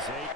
Zay.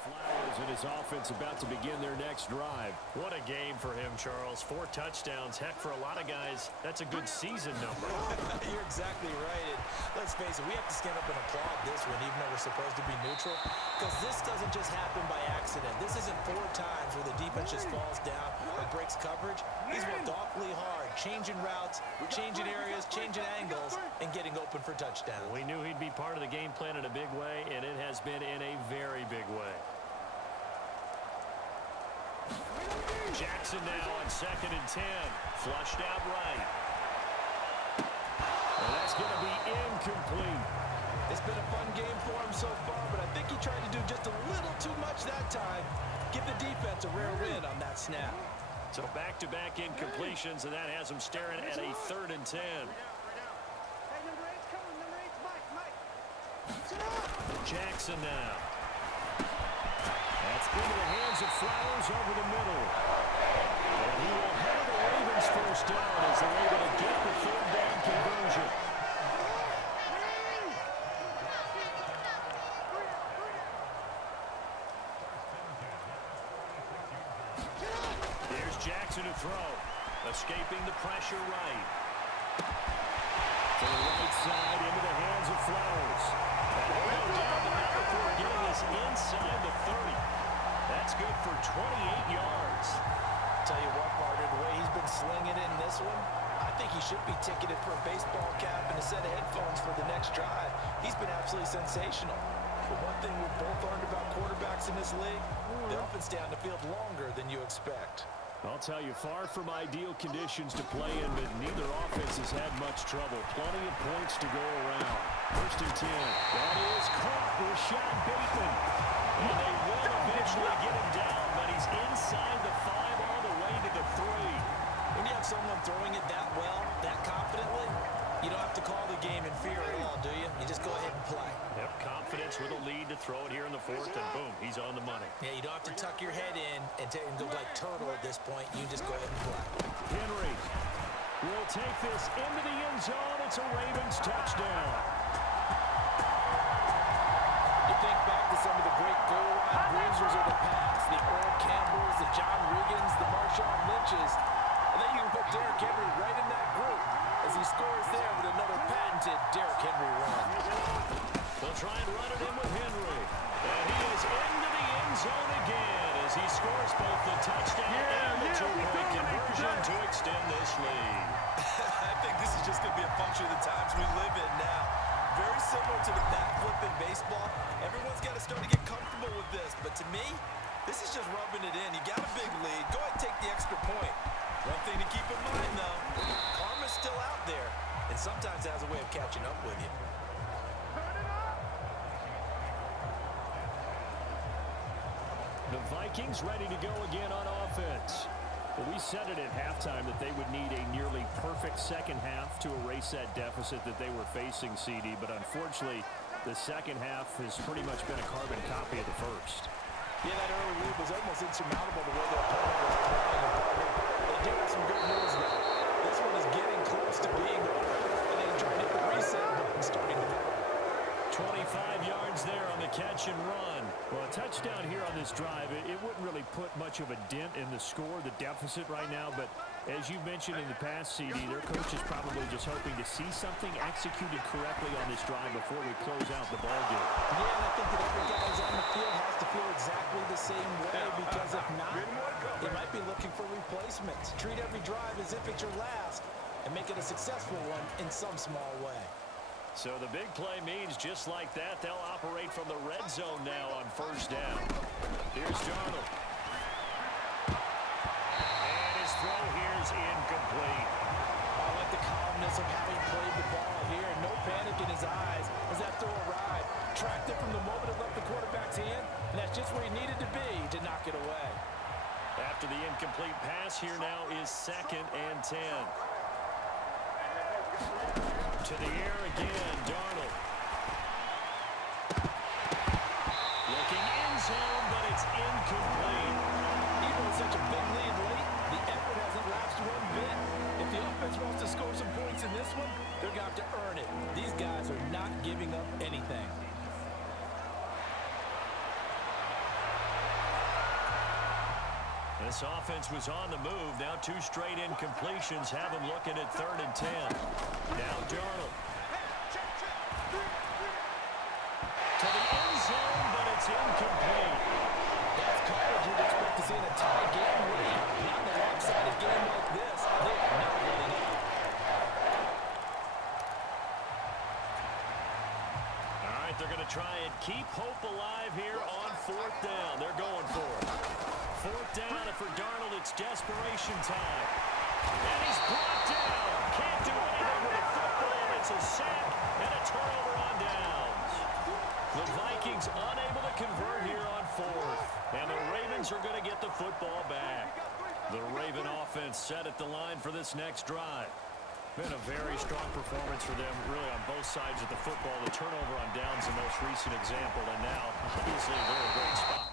Flowers and his offense about to begin their next drive. What a game for him, Charles. 4 touchdowns. Heck, for a lot of guys, that's a good season number. You're exactly right. And let's face it, we have to stand up and applaud this one, even though we're supposed to be neutral, because this doesn't just happen by accident. This isn't 4 times where the defense just falls down or breaks coverage. He's worked awfully hard, changing routes, changing areas, changing angles, and getting open for touchdowns. We knew he'd be part of the game plan in a big way, and it has been in a very big way. Jackson now on 2nd and 10. Flushed out right. And that's going to be incomplete. It's been a fun game for him so far, but I think he tried to do just a little too much that time. Give the defense a rare win on that snap. So back-to-back incompletions, and that has him staring at a 3rd and 10. Jackson now. That's into the hands of Flowers over the middle. And he will have the Ravens first down as they're able to get the 3rd down conversion. There's Jackson to throw. Escaping the pressure right. To the right side into the hands of Flowers. And he'll go down the middle before getting this inside the 30. That's good for 28 yards. Tell you what, partner, the way he's been slinging it in this one, I think he should be ticketed for a baseball cap and a set of headphones for the next drive. He's been absolutely sensational. But one thing we've both learned about quarterbacks in this league, they often stay on the field longer than you expect. I'll tell you, far from ideal conditions to play in, but neither offense has had much trouble. Plenty of points to go around. 1st and 10. That is caught. Rashad Bateman. And they will eventually get him down, but he's inside the 5 all the way to the 3. When you have someone throwing it that well, that confidently, you don't have to call the game in fear at all, do you? You just go ahead and play. Yep, confidence with a lead to throw it here in the 4th, and boom, he's on the money. Yeah, you don't have to tuck your head in and go like turtle at this point. You just go ahead and play. Henry will take this into the end zone. It's a Ravens touchdown. You think back to some of the great goal line bruisers of the past, the Earl Campbells, the John Riggins, the Marshawn Lynches, and then you can put Derrick Henry right in that group as he scores there with another patented Derrick Henry run. They'll try and run it in with Henry. And he is into the end zone again as he scores both the touchdown and the 2-point conversion to extend this lead. I think this is just going to be a function of the times we live in now. Very similar to the backflip in baseball. Everyone's got to start to get comfortable with this. But to me, this is just rubbing it in. You got a big lead. Go ahead and take the extra is ready to go again on offense. Well, we said it at halftime that they would need a nearly perfect second half to erase that deficit that they were facing, CD. But unfortunately, the second half has pretty much been a carbon copy of the first. Yeah, that early lead was almost insurmountable the way their opponent was playing. They do have some good news, though. This one is getting close to being over, and then trying to hit the reset button starting to go. 25 yards there on the catch and run. Well, a touchdown here on this drive, it wouldn't really put much of a dent in the score, the deficit right now. But as you mentioned in the past, CD, their coach is probably just hoping to see something executed correctly on this drive before we close out the ballgame. Yeah, and I think that every guy who's on the field has to feel exactly the same way, because if not, they might be looking for replacements. Treat every drive as if it's your last and make it a successful one in some small way. So the big play means just like that, they'll operate from the red zone now on first down. Here's Darnold. And his throw here is incomplete. I like the calmness of having played the ball here. No panic in his eyes as that throw arrived. Tracked it from the moment it left the quarterback's hand, and that's just where he needed to be to knock it away. After the incomplete pass, here now is 2nd and 10. To the air again, Darnold. Looking in zone, but it's incomplete. Even with such a big lead late, the effort hasn't lapsed one bit. If the offense wants to score some points in this one, they're going to have to earn it. These guys are not giving up anything. This offense was on the move. Now 2 straight incompletions have them looking at 3rd and 10. Now Darnold. To the end zone, but it's incomplete. That's coverage you'd expect to see in a tie game late. Not in a lopsided game like this. They are not letting up. All right, they're going to try and keep hope alive here on 4th down. They're going for it. 4th down, and for Darnold, it's desperation time. And he's brought down. Can't do anything with the football. It's a sack and a turnover on downs. The Vikings unable to convert here on 4th. And the Ravens are going to get the football back. The Raven offense set at the line for this next drive. Been a very strong performance for them, really, on both sides of the football. The turnover on downs, the most recent example, and now, obviously, they're in a great spot.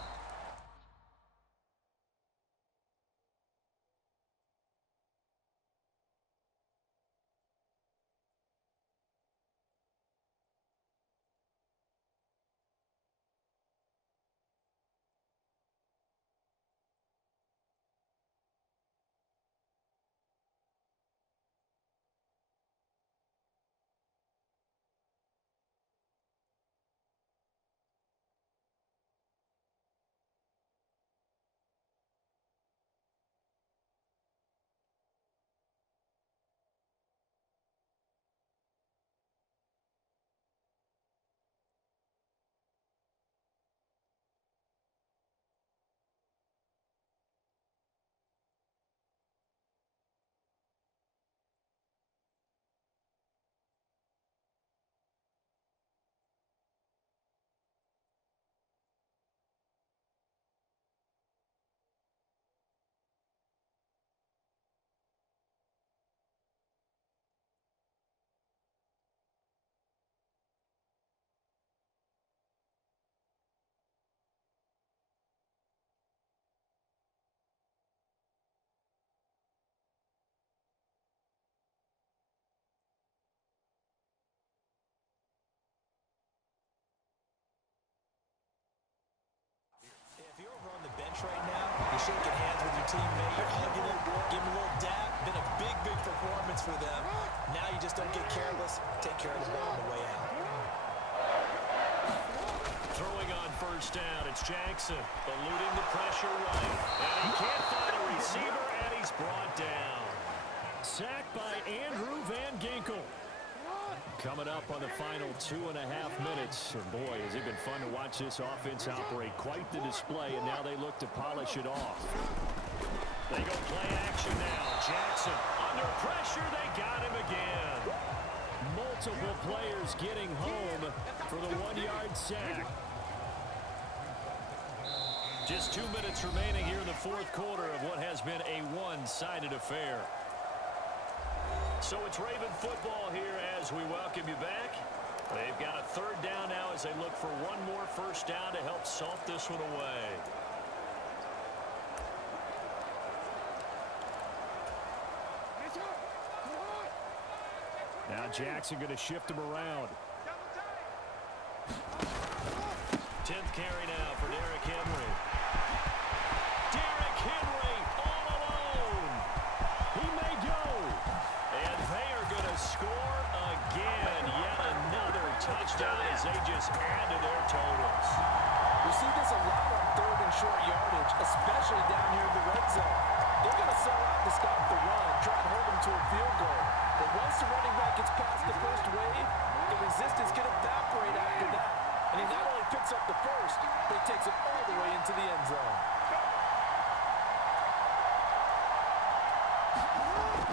If you're over on the bench right now, you're shaking hands with your teammate, you're hugging him, giving a little dab. Been a big, big performance for them. Now you just don't get careless. Take care of the ball on the way out. Throwing on first down, it's Jackson, eluding the pressure right. And he can't find a receiver, and he's brought down. Sacked by Andrew Van Ginkel. Coming up on the final 2.5 minutes. And boy, has it been fun to watch this offense operate. Quite the display, and now they look to polish it off. They go play action now. Jackson under pressure. They got him again. Multiple players getting home for the 1-yard sack. Just 2 minutes remaining here in the fourth quarter of what has been a one-sided affair. So it's Raven football here as we welcome you back. They've got a third down now as they look for one more first down to help salt this one away. Now Jackson going to shift him around. 10th carry now for Derrick Henry. Derrick Henry all alone. He may go. And they are going to score again. Yet another touchdown as they just add to their totals. We see this a lot on third and short yardage, especially down here in the red zone. They're going to sell out to stop the run, try and hold them to a field goal. But once the running back gets past the first wave, the resistance can evaporate after that. And he not only picks up the first, but he takes it all the way into the end zone.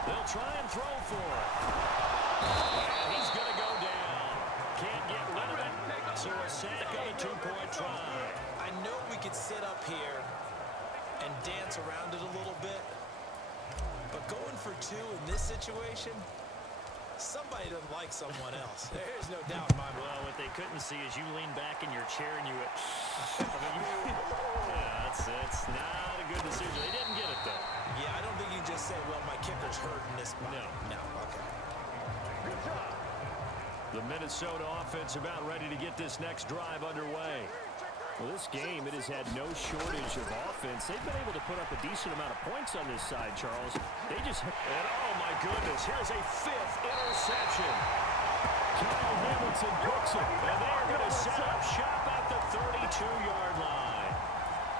They'll try and throw for it. And he's going to go down. Can't get rid of it. So a sack on a two-point try. I know we could sit up here and dance around it a little bit, but going for two in this situation, somebody doesn't like someone else. There's no doubt in my mind. Well, what they couldn't see is you lean back in your chair and you went, yeah, it's not a good decision. They didn't get it, though. Yeah, I don't think you can just say, well, my kicker's hurt in this spot. No, okay. The Minnesota offense about ready to get this next drive underway. Well, this game, it has had no shortage of offense. They've been able to put up a decent amount of points on this side, Charles. They just, and oh my goodness, here's a 5th interception. Kyle Hamilton picks it, and they're going to set up shop at the 32-yard line.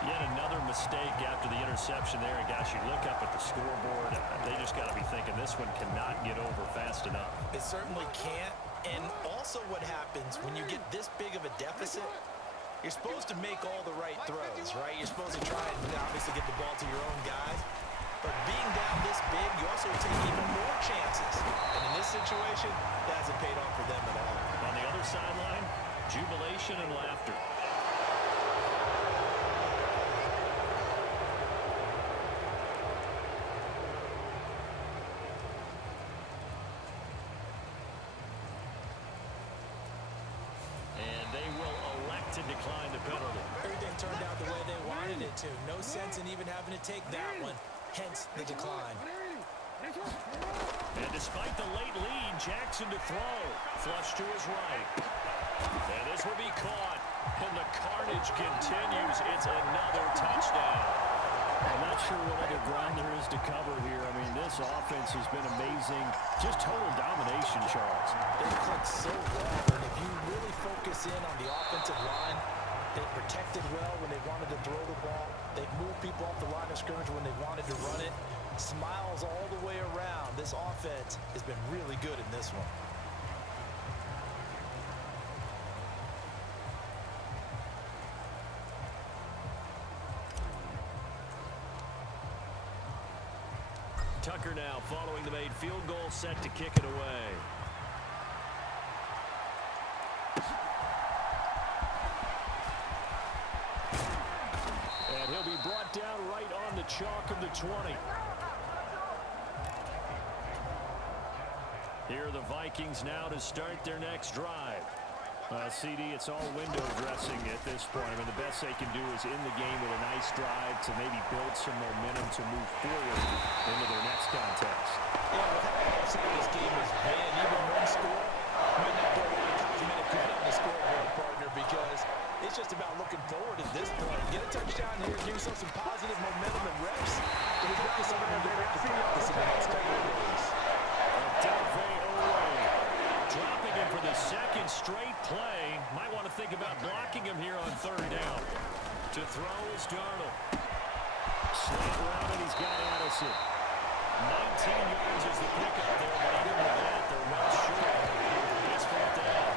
Yet another mistake after the interception there. And gosh, you look up at the scoreboard, they just got to be thinking this one cannot get over fast enough. It certainly can't. And also what happens when you get this big of a deficit, you're supposed to make all the right throws, right? You're supposed to try and obviously get the ball to your own guys. But being down this big, you also take even more chances. And in this situation, that hasn't paid off for them at all. On the other sideline, jubilation and laughter. To decline the penalty. Everything turned out the way they wanted it to. No sense in even having to take that one, hence the decline. And despite the late lead, Jackson to throw. Flush to his right. And this will be caught. And the carnage continues. It's another touchdown. I'm not sure what other ground there is to cover here. I mean, this offense has been amazing. Just total domination, Charles. They've played so well, and if you really focus in on the offensive line, they protected well when they wanted to throw the ball. They've moved people off the line of scrimmage when they wanted to run it. Smiles all the way around. This offense has been really good in this one. Tucker now following the made field goal, set to kick it away. And he'll be brought down right on the chalk of the 20. Here are the Vikings now to start their next drive. CD, it's all window dressing at this point. I mean, the best they can do is in the game with a nice drive to maybe build some momentum to move forward into their next contest. Yeah, with how upset this game has been, even one score might not put a lot of cosmetic good on the scoreboard, partner, because it's just about looking forward at this point. Get a touchdown here, give yourself some positive momentum and reps. And we've got something to get back to practice in the next couple of days. Dropping him for the second straight play. Might want to think about blocking him here on third down. To throw is Darnold. Slant around and he's got Addison. 19 yards is the pickup there, but even with that, they're well short. It's fourth down.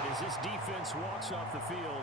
And as this defense walks off the field,